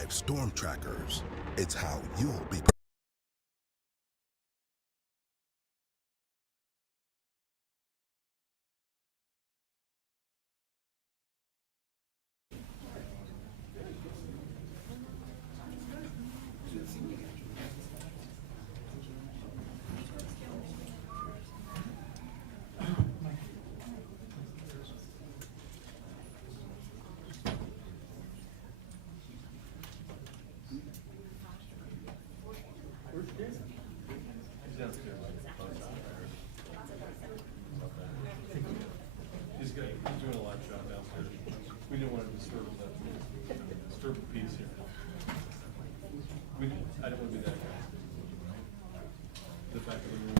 5 storm trackers. It's how you'll be. He's doing a live shot downstairs. We didn't want to disturb the peace here. I don't want to be that guy. The back of the room.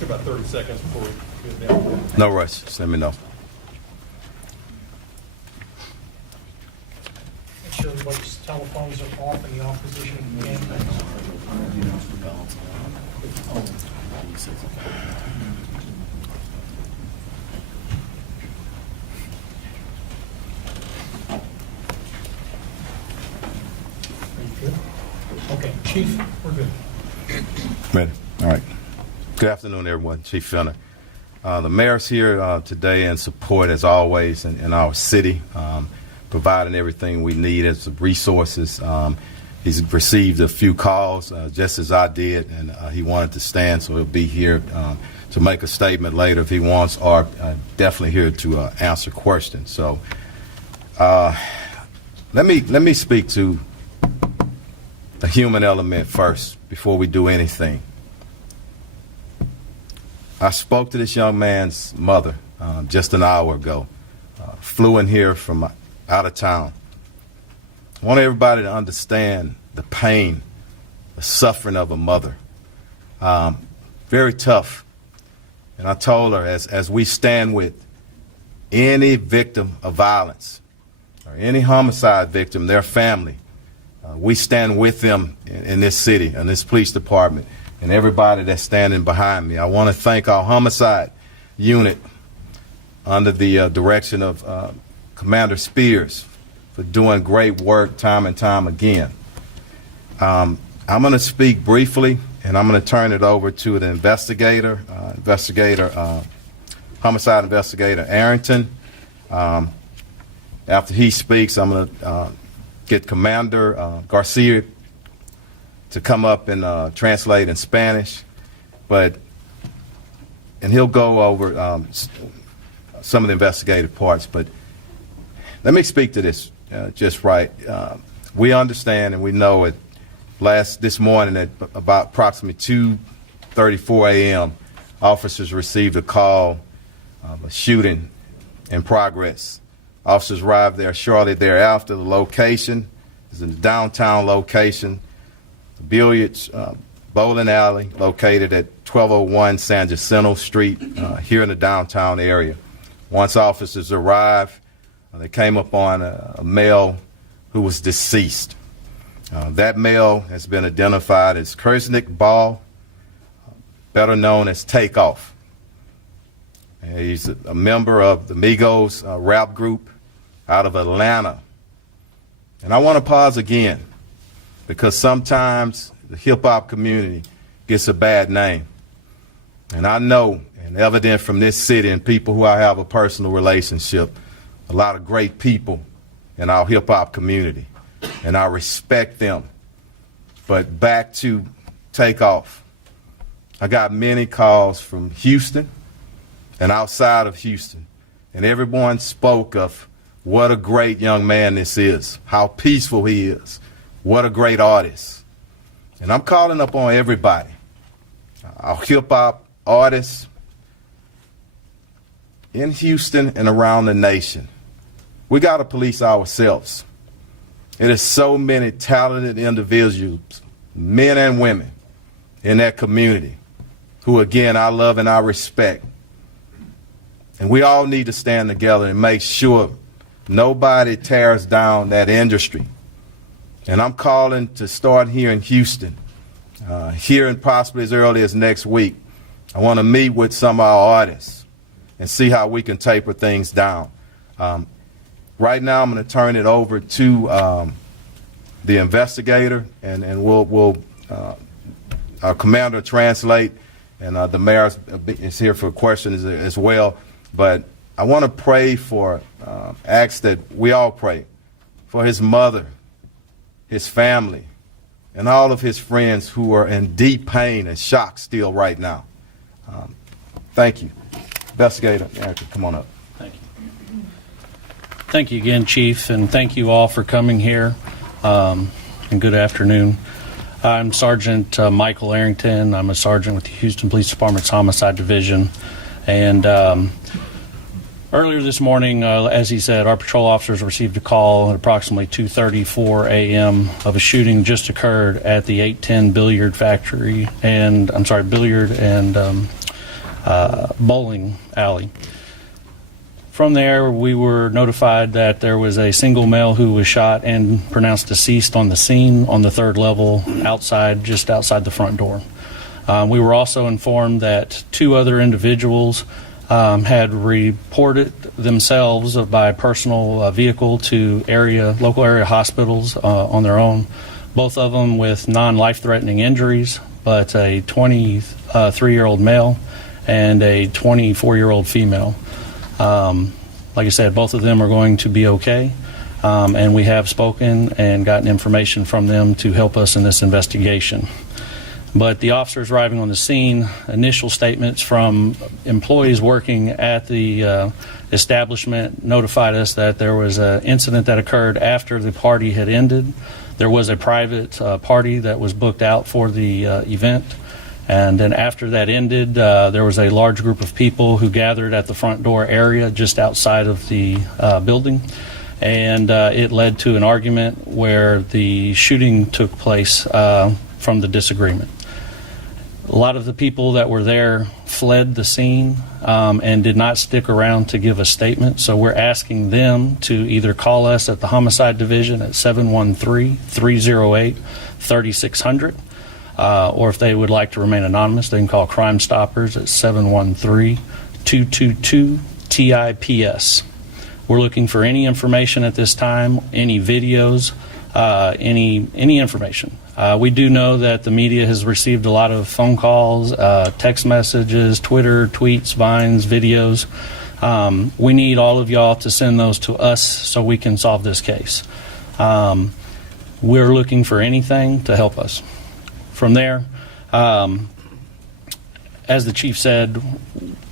About 30 seconds before we get down. No rush. Just let me know. Make sure everybody's telephones are off and the opposition can. Okay, Chief, we're good. Ready? All right. Good afternoon, everyone. Chief Fenner. The mayor's here today in support, as always, in our city, providing everything we need as resources. He's received a few calls, just as I did, and he wanted to stand, so he'll be here to make a statement later if he wants, or definitely here to answer questions. So let me speak to the human element first before we do anything. I spoke to this young man's mother just an hour ago. Flew in here from out of town. I want everybody to understand the pain, the suffering of a mother. Very tough. And I told her, as we stand with any victim of violence or any homicide victim, their family, we stand with them in this city, in this police department, and everybody that's standing behind me. I want to thank our homicide unit under the direction of Commander Spears for doing great work time and time again. I'm going to speak briefly, and I'm going to turn it over to the homicide investigator Arrington. After he speaks, I'm going to get Commander Garcia to come up and translate in Spanish, and he'll go over some of the investigative parts. But let me speak to this just right. We understand and we know it. This morning at about approximately 2:34 a.m., officers received a call of a shooting in progress. Officers arrived there shortly thereafter. The location is in the downtown location, the billiards bowling alley located at 1201 San Jacinto Street here in the downtown area. Once officers arrived, they came upon a male who was deceased. That male has been identified as Kirsnick Ball, better known as TakeOff. He's a member of the Migos rap group out of Atlanta. And I want to pause again, because sometimes the hip-hop community gets a bad name. And I know, and evident from this city and people who I have a personal relationship, a lot of great people in our hip-hop community, and I respect them. But back to TakeOff. I got many calls from Houston and outside of Houston And everyone spoke of what a great young man this is, how peaceful he is, what a great artist. And I'm calling upon everybody, our hip-hop artists in Houston and around the nation. We got to police ourselves. It is so many talented individuals, men and women, in that community who, again, I love and I respect. And we all need to stand together and make sure nobody tears down that industry. And I'm calling to start here in Houston, here and possibly as early as next week. I want to meet with some of our artists and see how we can taper things down. Right now, I'm going to turn it over to the investigator, and we'll our commander translate, and the mayor is here for questions as well. But I want to pray for, ask that we all pray for his mother, his family, and all of his friends who are in deep pain and shock still right now. Thank you. Investigator, Erica, come on up. Thank you. Thank you again, Chief, and thank you all for coming here, and good afternoon. I'm Sergeant Michael Arrington. I'm a sergeant with the Houston Police Department's Homicide Division. And earlier this morning, as he said, our patrol officers received a call at approximately 2:34 a.m. of a shooting just occurred at the 810 billiard and bowling alley. From there, we were notified that there was a single male who was shot and pronounced deceased on the scene on the third level just outside the front door. We were also informed that two other individuals had reported themselves by personal vehicle to local area hospitals on their own, both of them with non-life-threatening injuries, but a 23-year-old male and a 24-year-old female. Like I said, both of them are going to be okay, and we have spoken and gotten information from them to help us in this investigation. But the officers arriving on the scene, initial statements from employees working at the establishment notified us that there was an incident that occurred after the party had ended. There was a private party that was booked out for the event. And then after that ended, there was a large group of people who gathered at the front door area just outside of the building. And it led to an argument where the shooting took place from the disagreement. A lot of the people that were there fled the scene and did not stick around to give a statement. So we're asking them to either call us at the Homicide Division at 713-308-3600. Or if they would like to remain anonymous, they can call Crime Stoppers at 713-222-TIPS. We're looking for any information at this time, any videos, any information. We do know that the media has received a lot of phone calls, text messages, Twitter, tweets, vines, videos. We need all of y'all to send those to us so we can solve this case. We're looking for anything to help us. From there, as the chief said,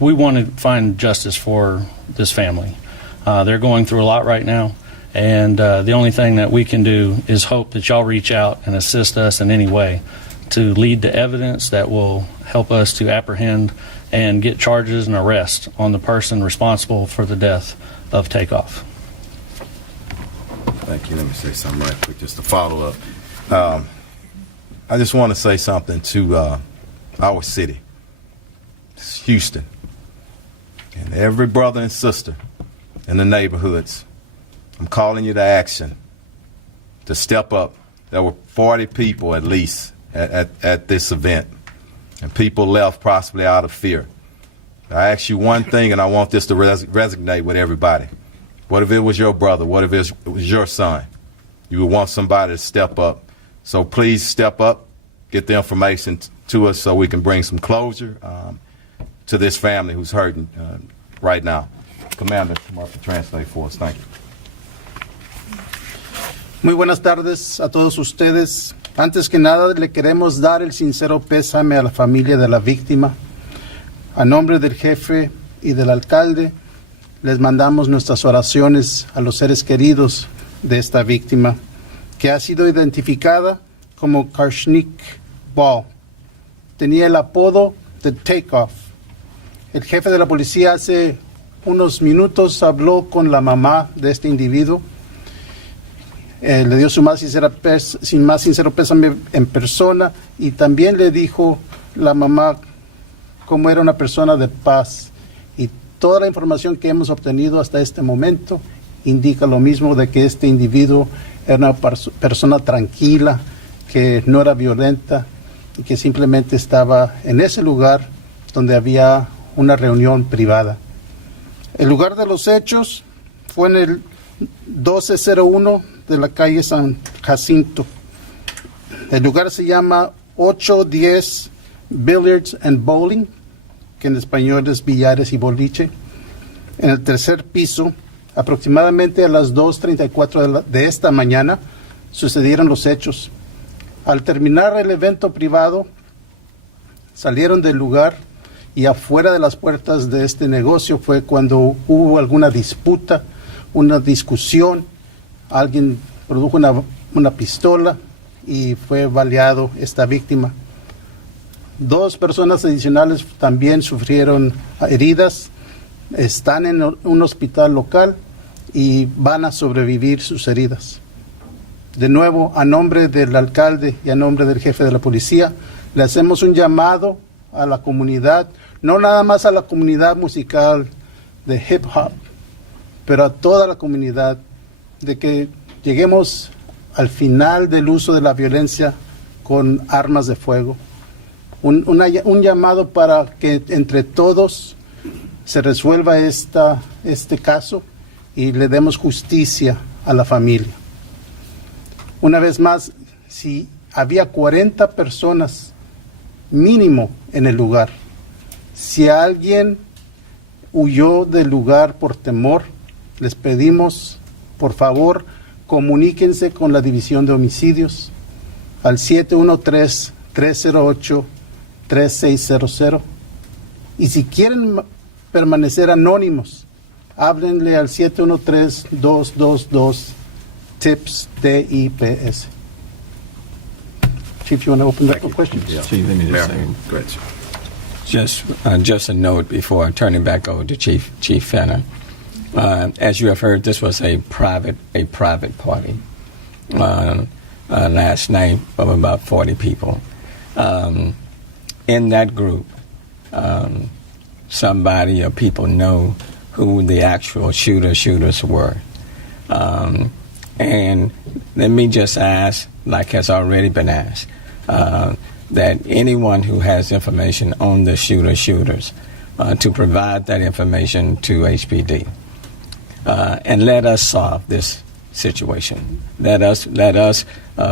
we want to find justice for this family. They're going through a lot right now, and the only thing that we can do is hope that y'all reach out and assist us in any way to lead to evidence that will help us to apprehend and get charges and arrest on the person responsible for the death of TakeOff. Thank you. Let me say something right quick, just to follow up. I just want to say something to our city, it's Houston, and every brother and sister in the neighborhoods. I'm calling you to action, to step up. There were 40 people at least at this event, and people left possibly out of fear. I ask you one thing, and I want this to resonate with everybody. What if it was your brother? What if it was your son? You would want somebody to step up. So please step up, get the information to us so we can bring some closure to this family who's hurting right now. Commander, come up and translate for us. Thank you. Muy buenas tardes a todos ustedes. Antes que nada, le queremos dar el sincero pésame a la familia de la víctima. A nombre del jefe y del alcalde, les mandamos nuestras oraciones a los seres queridos de esta víctima, que ha sido identificada como Kirsnick Ball. Tenía el apodo de TakeOff. El jefe de la policía hace unos minutos habló con la mamá de este individuo. Le dio su más sincero pésame en persona, y también le dijo la mamá cómo era una persona de paz. Y toda la información que hemos obtenido hasta este momento indica lo mismo, de que este individuo era una persona tranquila, que no era violenta y que simplemente estaba en ese lugar donde había una reunión privada. El lugar de los hechos fue en el 1201 de la calle San Jacinto. El lugar se llama 810 Billiards and Bowling, que en español es billares y boliche. En el tercer piso, aproximadamente a las 2:34 de esta mañana, sucedieron los hechos. Al terminar el evento privado, salieron del lugar, y afuera de las puertas de este negocio fue cuando hubo alguna disputa, una discusión. Alguien produjo una pistola y fue baleado esta víctima. 2 personas adicionales también sufrieron heridas, están en un hospital local y van a sobrevivir sus heridas. De nuevo, a nombre del alcalde y a nombre del jefe de la policía, le hacemos un llamado a la comunidad, no nada más a la comunidad musical de hip hop, pero a toda la comunidad, de que lleguemos al final del uso de la violencia con armas de fuego. Un llamado para que entre todos se resuelva este caso y le demos justicia a la familia. Una vez más, si había 40 personas mínimo en el lugar, si alguien huyó del lugar por temor, les pedimos, por favor, comuníquense con la División de Homicidios al 713-308-3600. Y si quieren permanecer anónimos, háblenle al 713-222-TIPS, TIPS. Chief, you want to open up for questions? Chief, let me just say, just a note before turning back over to Chief Fenner. As you have heard, this was a private party last night of about 40 people. In that group, somebody or people know who the actual shooters were. And let me just ask, like has already been asked, that anyone who has information on the shooters to provide that information to HPD. And let us solve this situation. Let us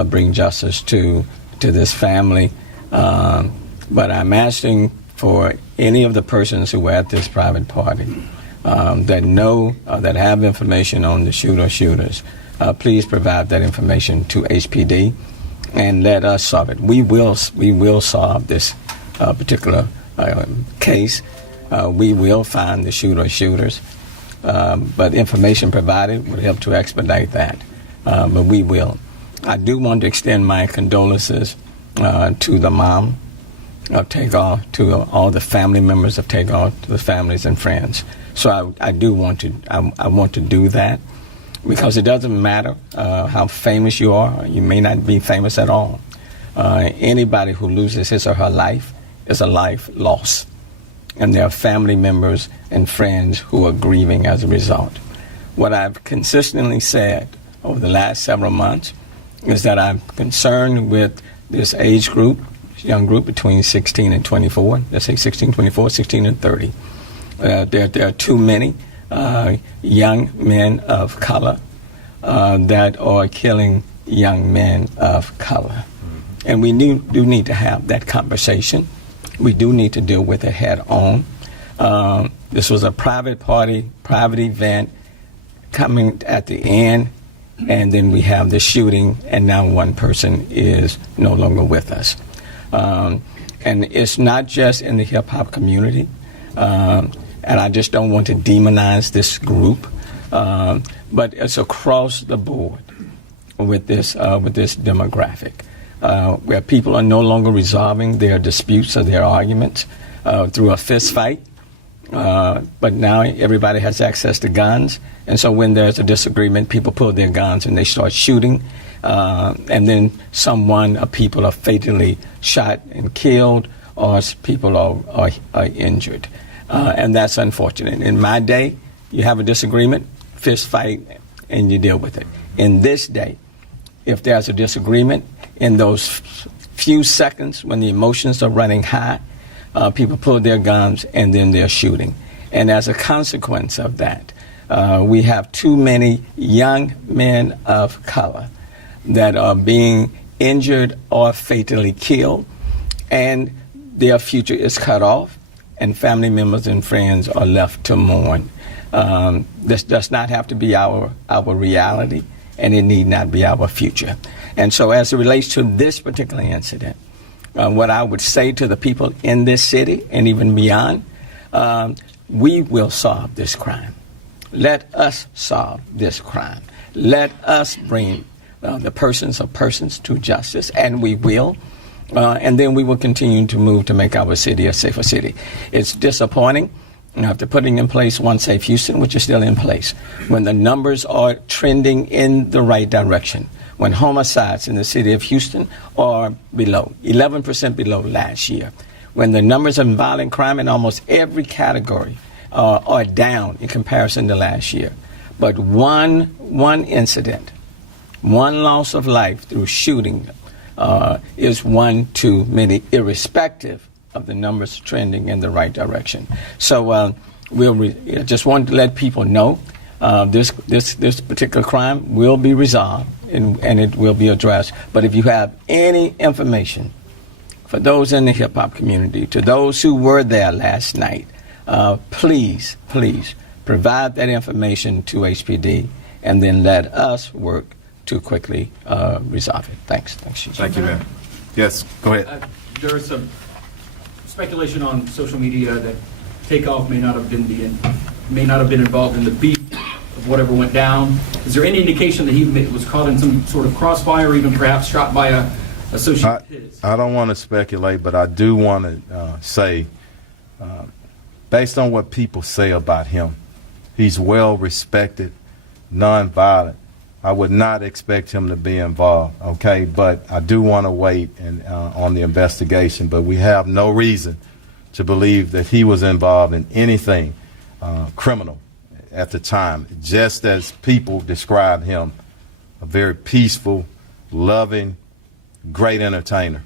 bring justice to this family. But I'm asking for any of the persons who were at this private party that know that have information on the shooters. Please provide that information to HPD and let us solve it. We will solve this particular case. We will find the shooters. But information provided would help to expedite that. But we will. I do want to extend my condolences to the mom of TakeOff, to all the family members of TakeOff, to the families and friends. So I do want to. I want to do that because it doesn't matter how famous you are. You may not be famous at all. Anybody who loses his or her life is a life lost. And there are family members and friends who are grieving as a result. What I've consistently said over the last several months is that I'm concerned with this age group, young group between 16 and 24, let's say 16, 24, 16 and 30. There are too many young men of color that are killing young men of color. And we do need to have that conversation. We do need to deal with it head on. This was a private party, private event coming at the end, and then we have the shooting, and now one person is no longer with us. And it's not just in the hip-hop community. and I just don't want to demonize this group, but it's across the board with this demographic, where people are no longer resolving their disputes or their arguments through a fist fight. But now everybody has access to guns, and so when there's a disagreement, people pull their guns and they start shooting, and then people are fatally shot and killed, or people are injured, and that's unfortunate. In my day, you have a disagreement, fist fight, and you deal with it. In this day, if there's a disagreement, in those few seconds when the emotions are running high, people pull their guns and then they're shooting. And as a consequence of that, we have too many young men of color that are being injured or fatally killed, and their future is cut off, and family members and friends are left to mourn. This does not have to be our reality, and it need not be our future. And so as it relates to this particular incident, what I would say to the people in this city and even beyond, we will solve this crime. Let us solve this crime. Let us bring the persons to justice, and we will. And then we will continue to move to make our city a safer city. It's disappointing after putting in place One Safe Houston, which is still in place, when the numbers are trending in the right direction, when homicides in the city of Houston are below, 11% below last year, when the numbers of violent crime in almost every category are down in comparison to last year. But one incident, one loss of life through shooting is one too many, irrespective of the numbers trending in the right direction. So just want to let people know this particular crime will be resolved and it will be addressed. But if you have any information for those in the hip-hop community, to those who were there last night, please provide that information to HPD, and then let us work to quickly resolve it. Thanks. Thank you, man. Yes, go ahead. There is some speculation on social media that TakeOff may not have been involved in the beef of whatever went down. Is there any indication that he was caught in some sort of crossfire, even perhaps shot by a associate of his? I don't want to speculate, but I do want to say, based on what people say about him, he's well respected, nonviolent. I would not expect him to be involved, okay? But I do want to wait on the investigation. But we have no reason to believe that he was involved in anything criminal at the time, just as people describe him, a very peaceful, loving, great entertainer.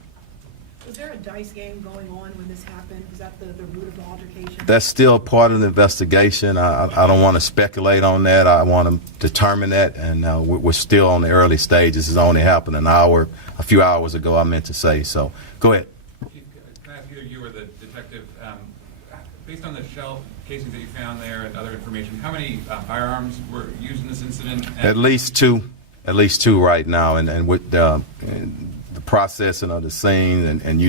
Was there a dice game going on when this happened? Was that the root of the altercation? That's still part of the investigation. I don't want to speculate on that. I want to determine that, and we're still on the early stages. It's only happened a few hours ago, I meant to say. So go ahead. Chief, can I ask you were the detective, based on the shell casings that you found there and other information, how many firearms were used in this incident? At least two right now, and with the processing of the scene, and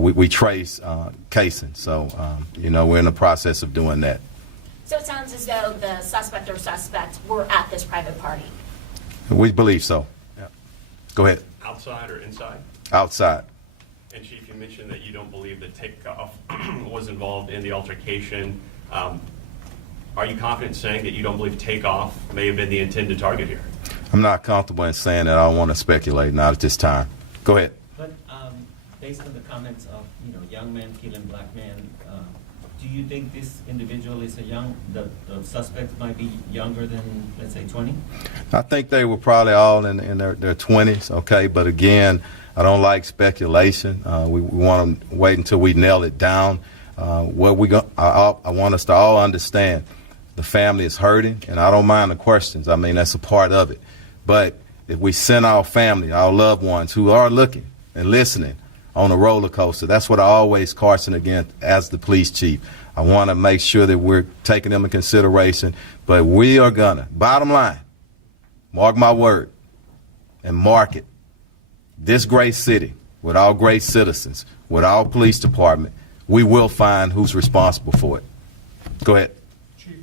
we trace casing, so we're in the process of doing that. So it sounds as though the suspect or suspects were at this private party. We believe so. Yeah. Go ahead. Outside or inside? Outside. And Chief, you mentioned that you don't believe that TakeOff was involved in the altercation. Are you confident saying that you don't believe TakeOff may have been the intended target here? I'm not comfortable in saying that. I don't want to speculate, not at this time. Go ahead. But based on the comments of young men killing black men, do you think this individual is the suspect might be younger than, let's say, 20? I think they were probably all in their 20s, okay? But again, I don't like speculation. We want to wait until we nail it down. I want us to all understand the family is hurting, and I don't mind the questions. I mean, that's a part of it. But if we send our family, our loved ones who are looking and listening on a roller coaster, that's what I always caution against as the police chief. I want to make sure that we're taking them in consideration. But we are going to, bottom line, mark my word, and mark it. This great city, with our great citizens, with our police department, we will find who's responsible for it. Go ahead. Chief,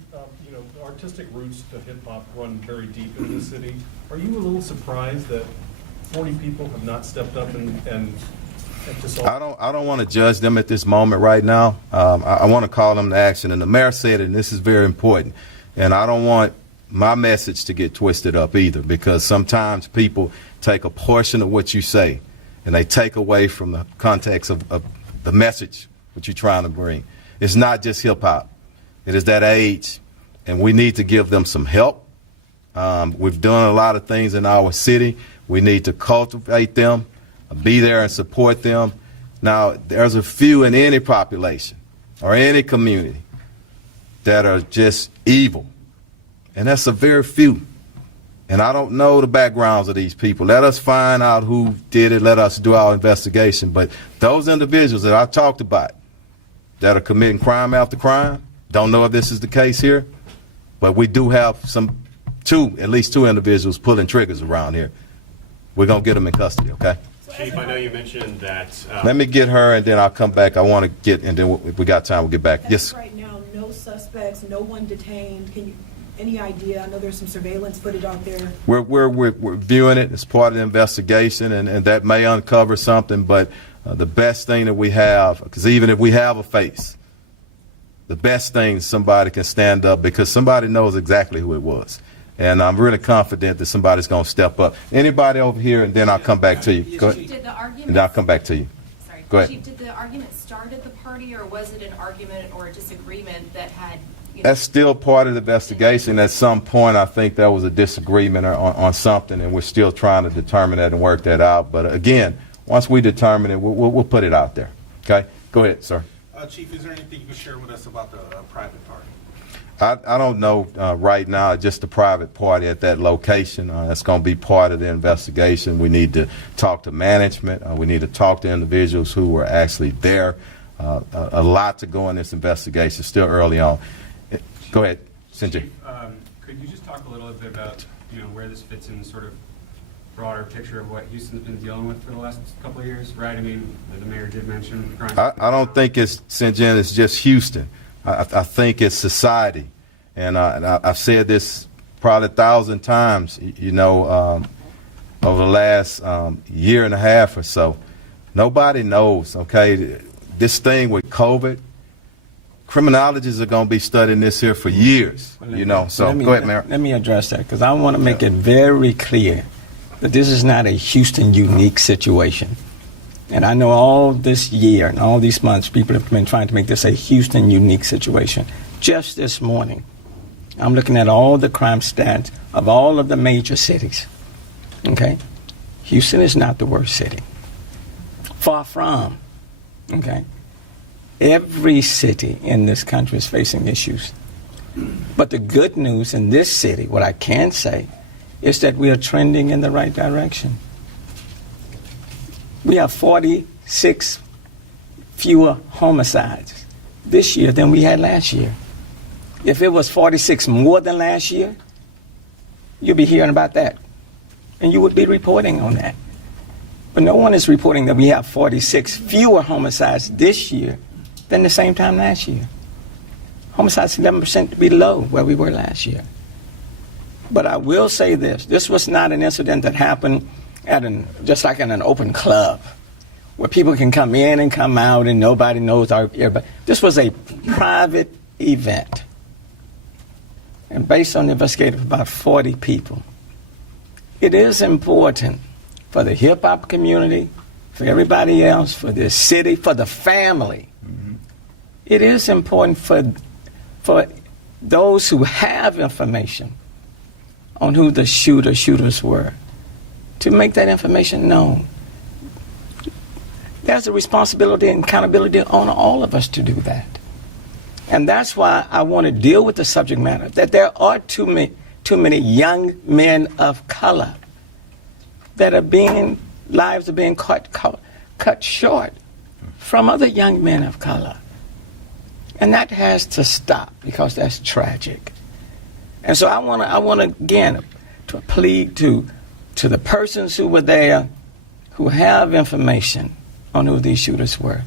you know, the artistic roots to hip-hop run very deep into the city. Are you a little surprised that 40 people have not stepped up and to solve? I don't want to judge them at this moment right now. I want to call them to action. And the mayor said it, and this is very important. And I don't want my message to get twisted up either, because sometimes people take a portion of what you say and they take away from the context of the message what you're trying to bring. It's not just hip-hop. It is that age, and we need to give them some help. We've done a lot of things in our city. We need to cultivate them, be there and support them. Now, there's a few in any population or any community that are just evil, and that's a very few. And I don't know the backgrounds of these people. Let us find out who did it. Let us do our investigation. But those individuals that I talked about that are committing crime after crime, don't know if this is the case here, but we do have at least two individuals pulling triggers around here. We're going to get them in custody, okay? Chief, I know you mentioned that. Let me get her, and then I'll come back. I want to get, and then if we got time, we'll get back. Yes. Right now, no suspects, no one detained. Any idea? I know there's some surveillance footage out there. We're viewing it as part of the investigation, and that may uncover something, but the best thing that we have, because even if we have a face, the best thing is somebody can stand up because somebody knows exactly who it was. And I'm really confident that somebody's going to step up. Anybody over here, and then I'll come back to you. Go ahead. Did the argument, and then I'll come back to you. Sorry. Go ahead. Chief, did the argument start at the party, or was it an argument or a disagreement that had... That's still part of the investigation. At some point, I think there was a disagreement on something, and we're still trying to determine that and work that out. But again, once we determine it, we'll put it out there. Okay? Go ahead, sir. Chief, is there anything you can share with us about the private party? I don't know right now, just the private party at that location. That's going to be part of the investigation. We need to talk to management. We need to talk to individuals who were actually there. A lot to go in this investigation, still early on. Go ahead, Sanjay. Chief, could you just talk a little bit about where this fits in the sort of broader picture of what Houston's been dealing with for the last couple of years, right? I mean, the mayor did mention the crime. I don't think it's, Sanjay, it's just Houston. I think it's society. And I've said this probably 1,000 times, over the last year and a half or so. Nobody knows, okay? This thing with COVID, criminologists are going to be studying this here for years, So go ahead, Mayor. Let me address that, because I want to make it very clear that this is not a Houston unique situation. And I know all this year and all these months, people have been trying to make this a Houston unique situation. Just this morning, I'm looking at all the crime stats of all of the major cities. Okay? Houston is not the worst city. Far from. Okay? Every city in this country is facing issues. But the good news in this city, what I can say, is that we are trending in the right direction. We have 46 fewer homicides this year than we had last year. If it was 46 more than last year, you'd be hearing about that. And you would be reporting on that. But no one is reporting that we have 46 fewer homicides this year than the same time last year. Homicides 11% below where we were last year. But I will say this. This was not an incident that happened just like in an open club where people can come in and come out and nobody knows everybody. This was a private event. And based on the investigation of about 40 people. It is important for the hip-hop community, for everybody else, for the city, for the family. Mm-hmm. It is important for those who have information on who the shooters were to make that information known. There's a responsibility and accountability on all of us to do that. And that's why I want to deal with the subject matter, that there are too many young men of color that lives are being cut short from other young men of color. And that has to stop because that's tragic. And so I want to again to plead to the persons who were there, who have information on who these shooters were.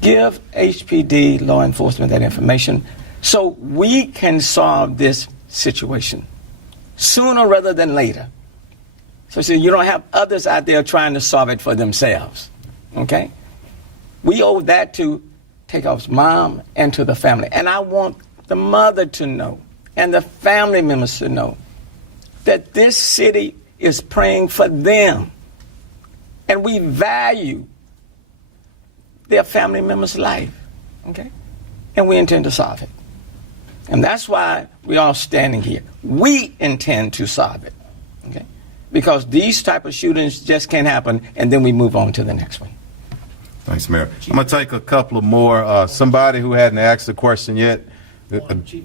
Give HPD law enforcement that information So we can solve this situation sooner rather than later. So you don't have others out there trying to solve it for themselves. Okay? We owe that to TakeOff's mom and to the family. And I want the mother to know and the family members to know that this city is praying for them. And we value their family member's life. Okay? And we intend to solve it. And that's why we're all standing here. We intend to solve it. Okay? Because these type of shootings just can't happen, and then we move on to the next one. Thanks, Mayor. I'm going to take a couple of more. Somebody who hadn't asked the question yet. Chief,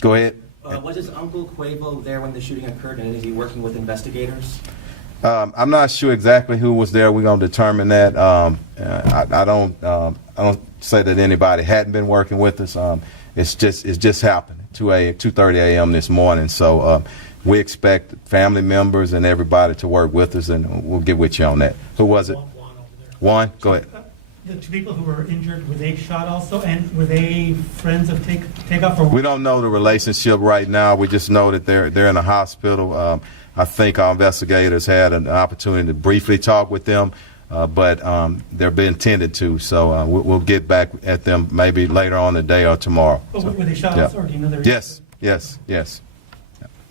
Go ahead. was his uncle Quavo there when the shooting occurred, and is he working with investigators? I'm not sure exactly who was there. We're going to determine that. I don't say that anybody hadn't been working with us. It's just happened 2:30 a.m. this morning. So we expect family members and everybody to work with us, and we'll get with you on that. Who was it? Juan, go ahead. The two people who were injured, were they shot also, and were they friends of TakeOff? Or We don't know the relationship right now. We just know that they're in a hospital. I think our investigators had an opportunity to briefly talk with them, but they're being tended to. So we'll get back at them maybe later on today or tomorrow. But So, were they shot yeah. also, or do you know their Yes.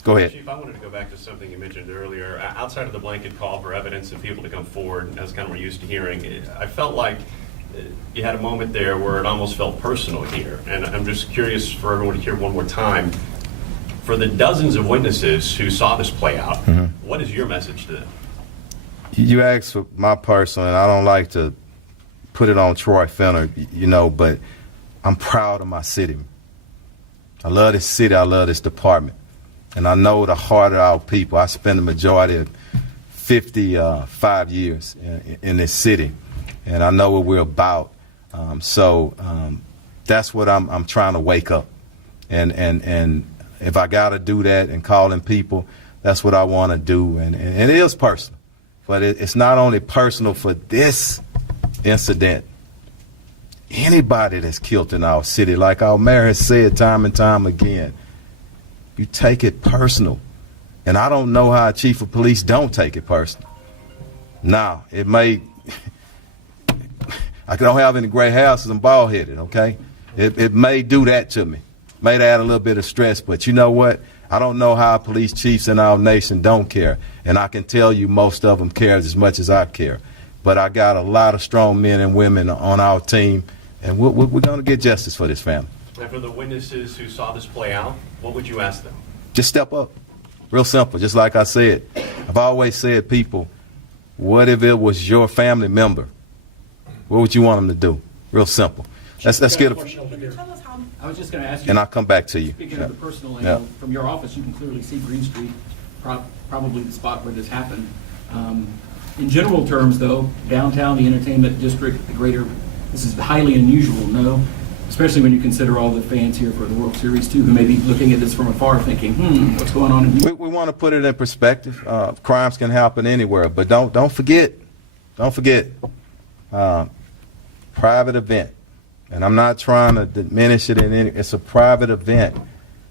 Go ahead. Chief, I wanted to go back to something you mentioned earlier. Outside of the blanket call for evidence and people to come forward, as kind of we're used to hearing, I felt like you had a moment there where it almost felt personal here. And I'm just curious for everyone to hear one more time. For the dozens of witnesses who saw this play out, what is your message to them? You asked for my personal, and I don't like to put it on Troy Fenner, but I'm proud of my city. I love this city. I love this department. And I know the heart of our people. I spent the majority of 55 years in this city, and I know what we're about. So that's what I'm trying to wake up. And if I got to do that and calling people, that's what I want to do. And it is personal. But it's not only personal for this incident. Anybody that's killed in our city, like our mayor has said time and time again, you take it personal. And I don't know how a chief of police don't take it personal. Now, it may, I don't have any gray hair because I'm bald-headed, okay? It may do that to me. May add a little bit of stress, but you know what? I don't know how police chiefs in our nation don't care. And I can tell you most of them care as much as I care. But I got a lot of strong men and women on our team, and we're going to get justice for this family. And for the witnesses who saw this play out, what would you ask them? Just step up. Real simple. Just like I said. I've always said, people, what if it was your family member? What would you want them to do? Real simple. Let's get a... I was just going to ask you. And I'll come back to you. Speaking of the personal angle, from your office, you can clearly see Green Street, probably the spot where this happened. In general terms, though, downtown, the entertainment district, the greater, this is highly unusual, no? Especially when you consider all the fans here for the World Series, too, who may be looking at this from afar thinking, what's going on in Houston? We want to put it in perspective. Crimes can happen anywhere, but don't forget, private event. And I'm not trying to diminish it in any, it's a private event.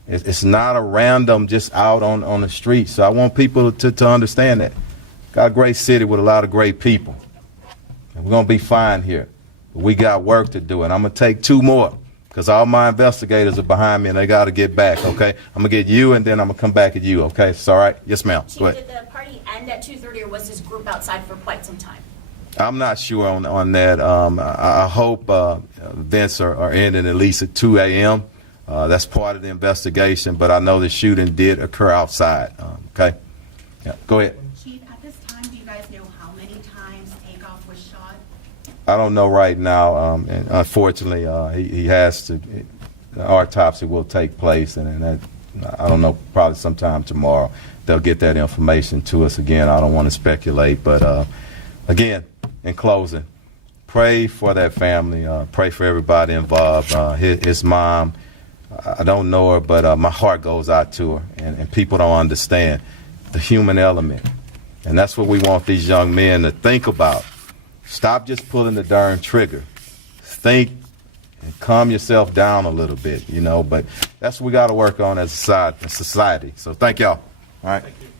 It's not a random just out on the street. So I want people to understand that. Got a great city with a lot of great people. And we're going to be fine here. But we got work to do. And I'm going to take two more because all my investigators are behind me and they got to get back, okay? I'm going to get you and then I'm going to come back at you, okay? It's all right? Yes, ma'am. Go ahead. Did the party end at 2:30 or was this group outside for quite some time? I'm not sure on that. I hope events are ending at least at 2 a.m. That's part of the investigation, but I know the shooting did occur outside. Okay? Yeah, go ahead. Chief, at this time, do you guys know how many times TakeOff was shot? I don't know right now, and unfortunately, he has to. The autopsy will take place, and that, I don't know, probably sometime tomorrow they'll get that information to us again. I don't want to speculate, but again, in closing, pray for that family. Pray for everybody involved. His mom, I don't know her, but my heart goes out to her, and people don't understand the human element. And that's what we want these young men to think about. Stop just pulling the darn trigger. Think and calm yourself down a little bit, you know. But that's what we got to work on as a society. So thank y'all. All right. Thank you.